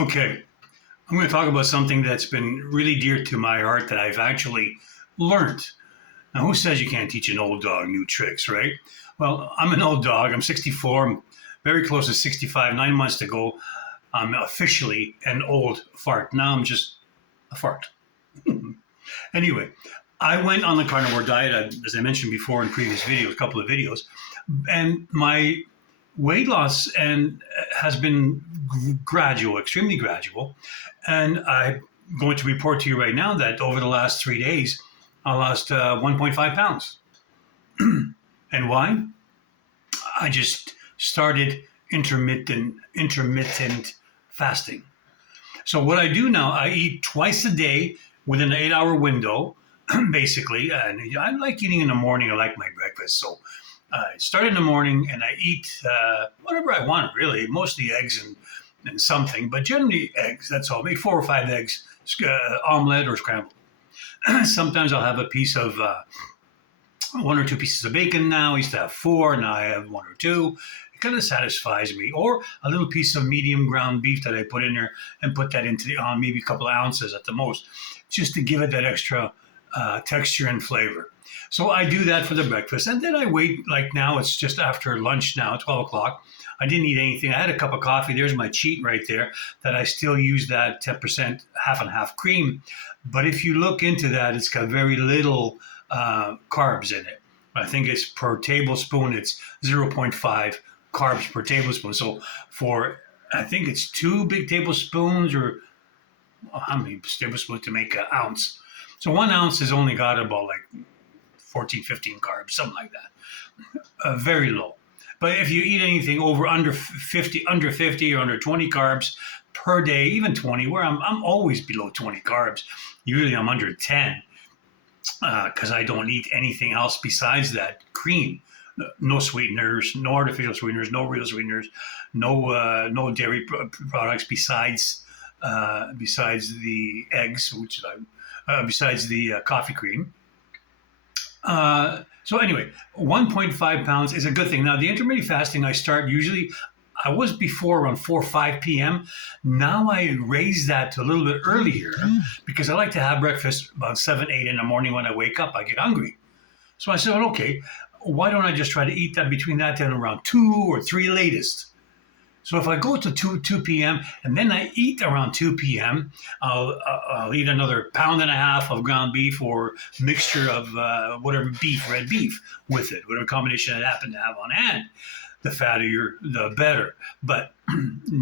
Okay, I'm going to talk about something that's been really dear to my heart that I've actually learned. Now, who says you can't teach an old dog new tricks, right? Well, I'm an old dog. I'm 64. I'm very close to 65, 9 months to go. I'm officially an old fart. Now I'm just a fart. Anyway, I went on the carnivore diet, as I mentioned before in previous videos, a couple of videos, and my weight loss and has been gradual, extremely gradual. And I'm going to report to you right now that over the last 3 days, I lost 1.5 pounds. And why? I just started intermittent fasting. So what I do now, I eat twice a day within an 8-hour window, basically. And I like eating in the morning. I like my breakfast. So I start in the morning and I eat whatever I want, really, mostly eggs and something, but generally eggs. That's all. Maybe 4 or 5 eggs, omelet or scrambled. Sometimes I'll have a piece of 1 or 2 pieces of bacon now. I used to have 4, now I have 1 or 2. It kind of satisfies me. Or a little piece of medium ground beef that I put in there and put that into maybe a couple of ounces at the most, just to give it that extra texture and flavor. So I do that for the breakfast. And then I wait, like now, it's just after lunch now, 12 o'clock. I didn't eat anything. I had a cup of coffee. There's my cheat right there, that I still use that 10% half and half cream. But if you look into that, it's got very little carbs in it. I think it's per tablespoon, it's 0.5 carbs per tablespoon. So I think it's 2 big tablespoons, or how many tablespoons to make an ounce? So 1 ounce has only got about like 14, 15 carbs, something like that. Very low. But if you eat anything under 50 or under 20 carbs per day, even 20, where I'm always below 20 carbs. Usually I'm under 10 because I don't eat anything else besides that cream. No sweeteners, no artificial sweeteners, no real sweeteners, no dairy products besides the eggs, besides the coffee cream. So anyway, 1.5 pounds is a good thing. Now, the intermittent fasting I start usually, I was before around 4 or 5 p.m. Now I raise that to a little bit earlier because I like to have breakfast about 7, 8 in the morning. When I wake up, I get hungry. So I said, well, okay, why don't I just try to eat that between that and around 2 or 3 latest? So if I go to 2 p.m. and then I eat around 2 p.m., I'll eat another 1.5 pounds of ground beef or mixture of whatever beef, red beef with it, whatever combination I happen to have on hand. The fattier, the better. But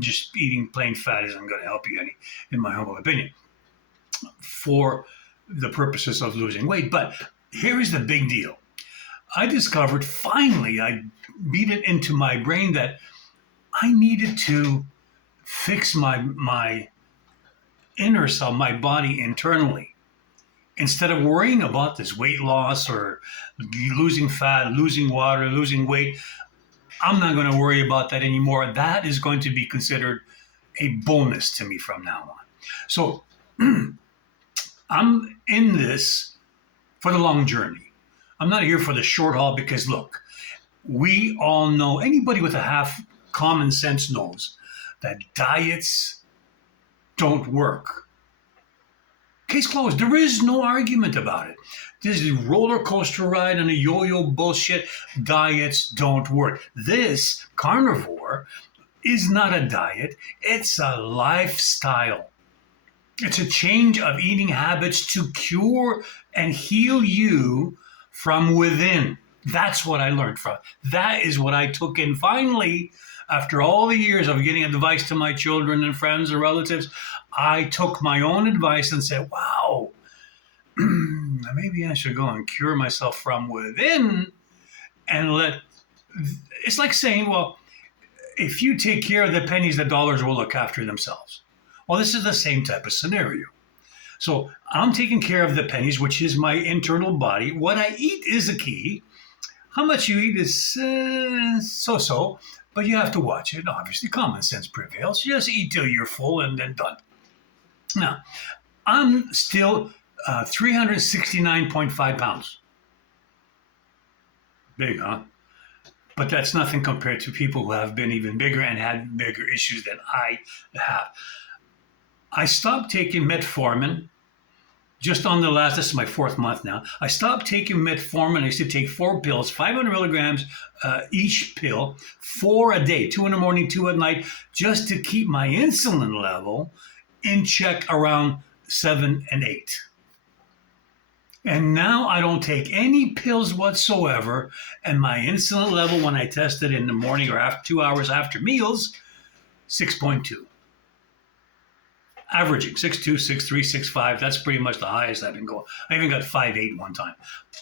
just eating plain fat isn't going to help you any, in my humble opinion, for the purposes of losing weight. But here is the big deal. I discovered, finally, I beat it into my brain that I needed to fix my inner self, my body internally. Instead of worrying about this weight loss or losing fat, losing water, losing weight, I'm not going to worry about that anymore. That is going to be considered a bonus to me from now on. So I'm in this for the long journey. I'm not here for the short haul because, look, we all know, anybody with a half common sense knows that diets don't work. Case closed. There is no argument about it. This is a roller coaster ride and a yo-yo bullshit. Diets don't work. This carnivore is not a diet. It's a lifestyle. It's a change of eating habits to cure and heal you from within. That's what I learned from. That is what I took in finally. After all the years of getting advice to my children and friends and relatives, I took my own advice and said, wow, maybe I should go and cure myself from within and it's like saying, well, if you take care of the pennies, the dollars will look after themselves. Well, this is the same type of scenario. So I'm taking care of the pennies, which is my internal body. What I eat is the key. How much you eat is so-so. But you have to watch it. Obviously, common sense prevails. You just eat till you're full and then done. Now, I'm still 369.5 pounds. Big, huh? But that's nothing compared to people who have been even bigger and had bigger issues than I have. I stopped taking metformin just on the last, this is my 4th month now. I stopped taking metformin. I used to take 4 pills, 500 milligrams each pill, 4 a day, 2 in the morning, 2 at night, just to keep my insulin level in check around 7 and 8. And now I don't take any pills whatsoever. And my insulin level, when I test it in the morning or after 2 hours after meals, 6.2. Averaging 6.2, 6.3, 6.5. That's pretty much the highest I've been going. I even got 5.8 one time.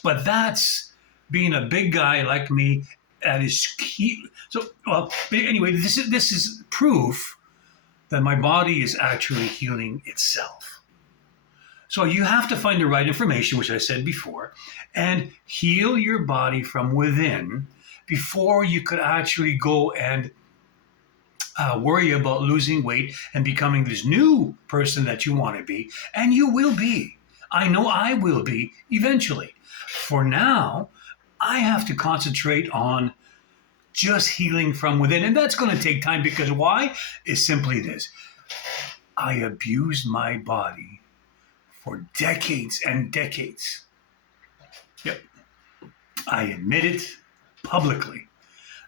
But that's being a big guy like me. That is key. So, well, but anyway, this is proof that my body is actually healing itself. So you have to find the right information, which I said before, and heal your body from within before you could actually go and worry about losing weight and becoming this new person that you want to be. And you will be. I know I will be eventually. For now, I have to concentrate on just healing from within. And that's going to take time because why? Is simply this. I abused my body for decades and decades. Yep. I admit it publicly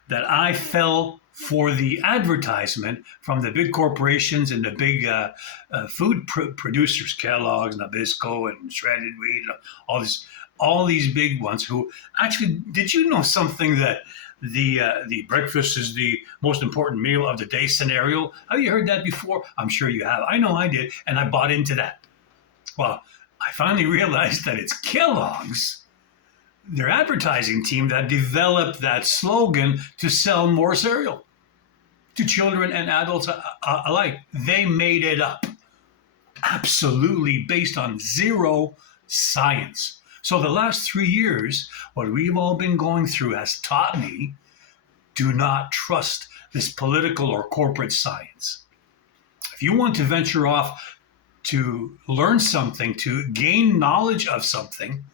that I fell for the advertisement from the big corporations and the big food producers, Kellogg's, Nabisco, and Shredded Wheat, all these big ones who actually, did you know something that the breakfast is the most important meal of the day scenario? Have you heard that before? I'm sure you have. I know I did, and I bought into that. Well, I finally realized that it's Kellogg's, their advertising team, that developed that slogan to sell more cereal to children and adults alike. They made it up, absolutely based on zero science. So the last 3 years, what we've all been going through has taught me, do not trust this political or corporate science. If you want to venture off to learn something, to gain knowledge of something,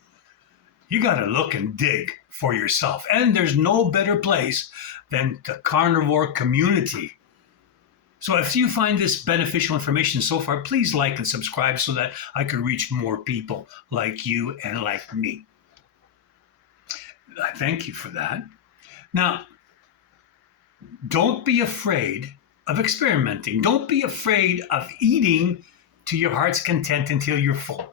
you got to look and dig for yourself. And there's no better place than the carnivore community. So if you find this beneficial information so far, please like and subscribe so that I can reach more people like you and like me. I thank you for that. Now, don't be afraid of experimenting. Don't be afraid of eating to your heart's content until you're full.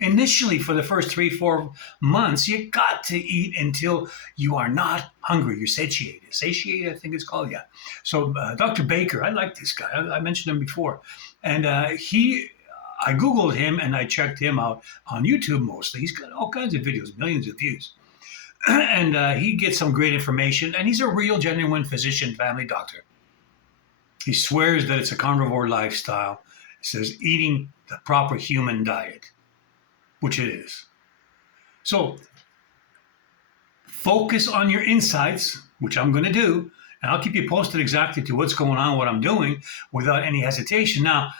Initially, for the first 3-4 months, you got to eat until you are not hungry. You're satiated. Satiated, I think it's called, yeah. So Dr. Baker, I like this guy. I mentioned him before. And I Googled him and I checked him out on YouTube mostly. He's got all kinds of videos, millions of views. And he gets some great information. And he's a real, genuine physician, family doctor. He swears that it's a carnivore lifestyle. He says eating the proper human diet, which it is. So focus on your insights, which I'm going to do, and I'll keep you posted exactly to what's going on, what I'm doing, without any hesitation. Now,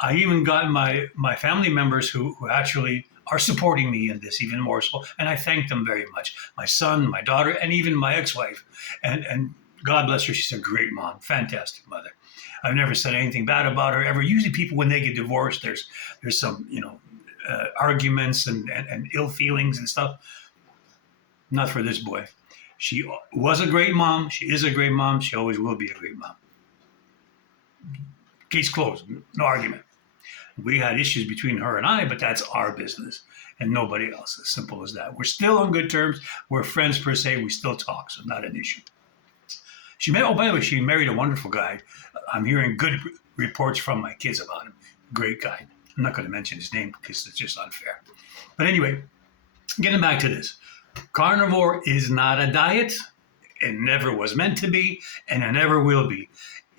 I even got my family members who actually are supporting me in this even more so, and I thank them very much. My son, my daughter, and even my ex-wife. And God bless her, she's a great mom, fantastic mother. I've never said anything bad about her ever. Usually people, when they get divorced, there's some, arguments and ill feelings and stuff. Not for this boy. She was a great mom. She is a great mom. She always will be a great mom. Case closed. No argument. We had issues between her and I, but that's our business and nobody else. As simple as that. We're still on good terms. We're friends per se. We still talk, so not an issue. By the way, she married a wonderful guy. I'm hearing good reports from my kids about him. Great guy. I'm not going to mention his name because it's just unfair. But anyway, getting back to this. Carnivore is not a diet. It never was meant to be, and it never will be.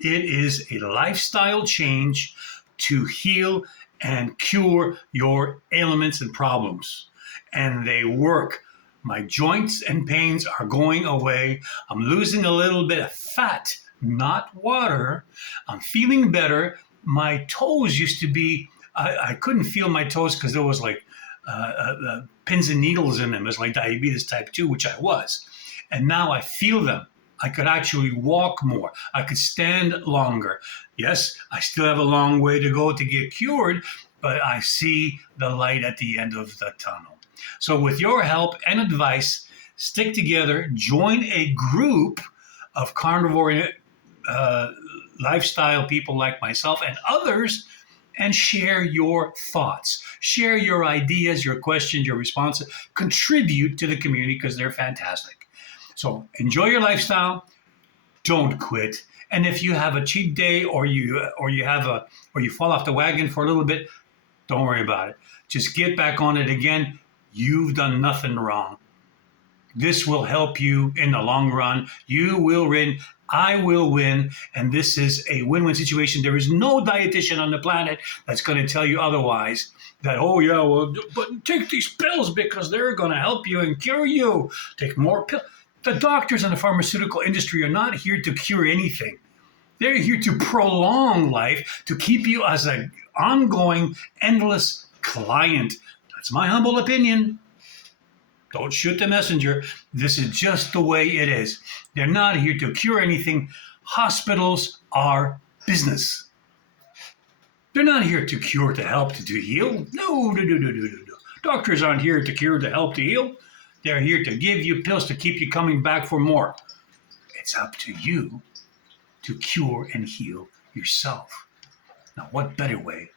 It is a lifestyle change to heal and cure your ailments and problems. And they work. My joints and pains are going away. I'm losing a little bit of fat, not water. I'm feeling better. My toes used to be, I couldn't feel my toes because there was like pins and needles in them. It was like diabetes type 2, which I was. And now I feel them. I could actually walk more. I could stand longer. Yes, I still have a long way to go to get cured, but I see the light at the end of the tunnel. So, with your help and advice, stick together, join a group of carnivore uh, lifestyle people like myself and others, and share your thoughts, share your ideas, your questions, your responses, contribute to the community because they're fantastic. So enjoy your lifestyle, don't quit. And if you have a cheat day or you fall off the wagon for a little bit, don't worry about it. Just get back on it again. You've done nothing wrong. This will help you in the long run. You will win. I will win. And this is a win-win situation. There is no dietitian on the planet that's going to tell you otherwise. That, oh, yeah, well, but take these pills because they're going to help you and cure you. Take more pills. The doctors in the pharmaceutical industry are not here to cure anything. They're here to prolong life, to keep you as an ongoing, endless client. That's my humble opinion. Don't shoot the messenger. This is just the way it is. They're not here to cure anything. Hospitals are business. They're not here to cure, to help, to heal. No. Doctors aren't here to cure, to help, to heal. They're here to give you pills to keep you coming back for more. It's up to you to cure and heal yourself. Now, what better way